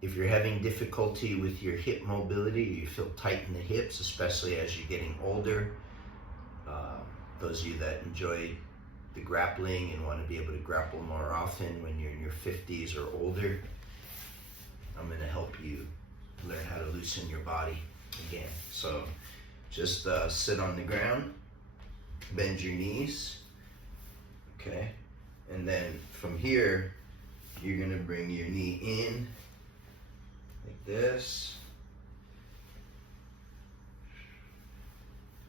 If you're having difficulty with your hip mobility, you feel tight in the hips, especially as you're getting older, those of you that enjoy the grappling and want to be able to grapple more often when you're in your 50s or older, I'm going to help you learn how to loosen your body again. So just sit on the ground, bend your knees, okay? And then from here, you're going to bring your knee in like this.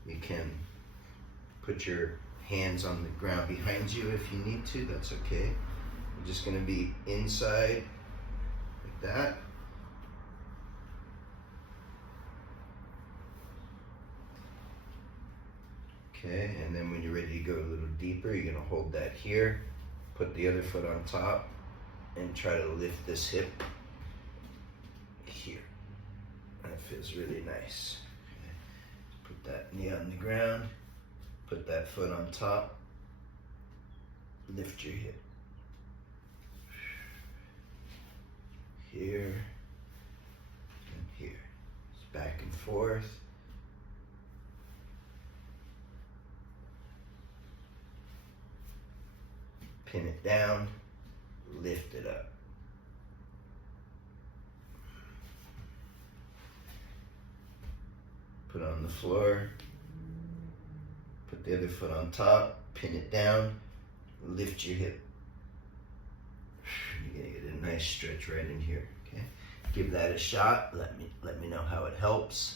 You can put your hands on the ground behind you if you need to, that's okay. You're just gonna be inside like that. Okay, and then when you're ready to go a little deeper, you're gonna hold that here, put the other foot on top, and try to lift this hip here. That feels really nice. Okay. Put that knee on the ground. Put that foot on top, lift your hip. Here and here. It's back and forth. Pin it down, lift it up. Put it on the floor. Put the other foot on top, pin it down, lift your hip. You're gonna get a nice stretch right in here, okay? Give that a shot, let me know how it helps.